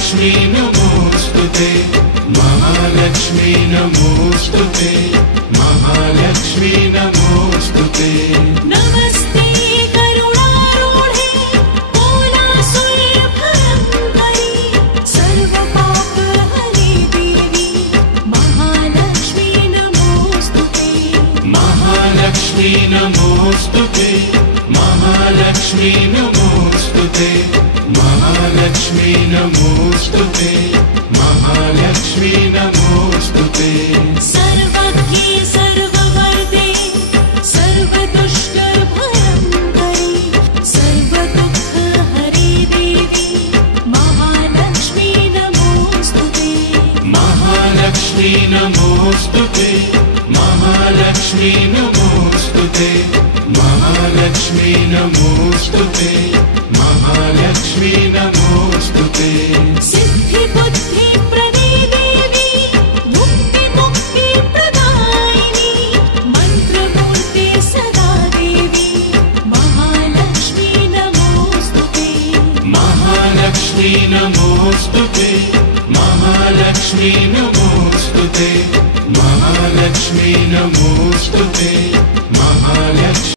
महालक्ष्मी नमोस्तुते महालक्ष्मी नमोस्तुते महालक्ष्मी नमोस्तुते नमस्ते करुणारूढे कोलासुरभयङ्करी सर्वपापहरे देवी महालक्ष्मी नमोस्तुते महालक्ष्मी नमोस्तुते महालक्ष्मी नमोस्तुते महालक्ष्मी नमोस्तुते महालक्ष्मी नमोस्तुते सर्वज्ञे सर्ववरदे सर्वदुष्टभयङ्करी सर्वदुःखहरे देवी महालक्ष्मी नमोस्तुते महालक्ष्मी नमोस्तुते महालक्ष्मी नमोस्तुते महालक्ष्मी नमोस्तुते महालक्ष्मी नमोस्तुते सिद्धिबुद्धिप्रदे देवी मुक्तिप्रदायिनी मन्त्रमूर्ते सदा देवी महालक्ष्मी नमोस्तुते महालक्ष्मी नमोस्तुते महालक्ष्मी नमोस्तुते महालक्ष्मी नमोस्तुते महालक्ष्मी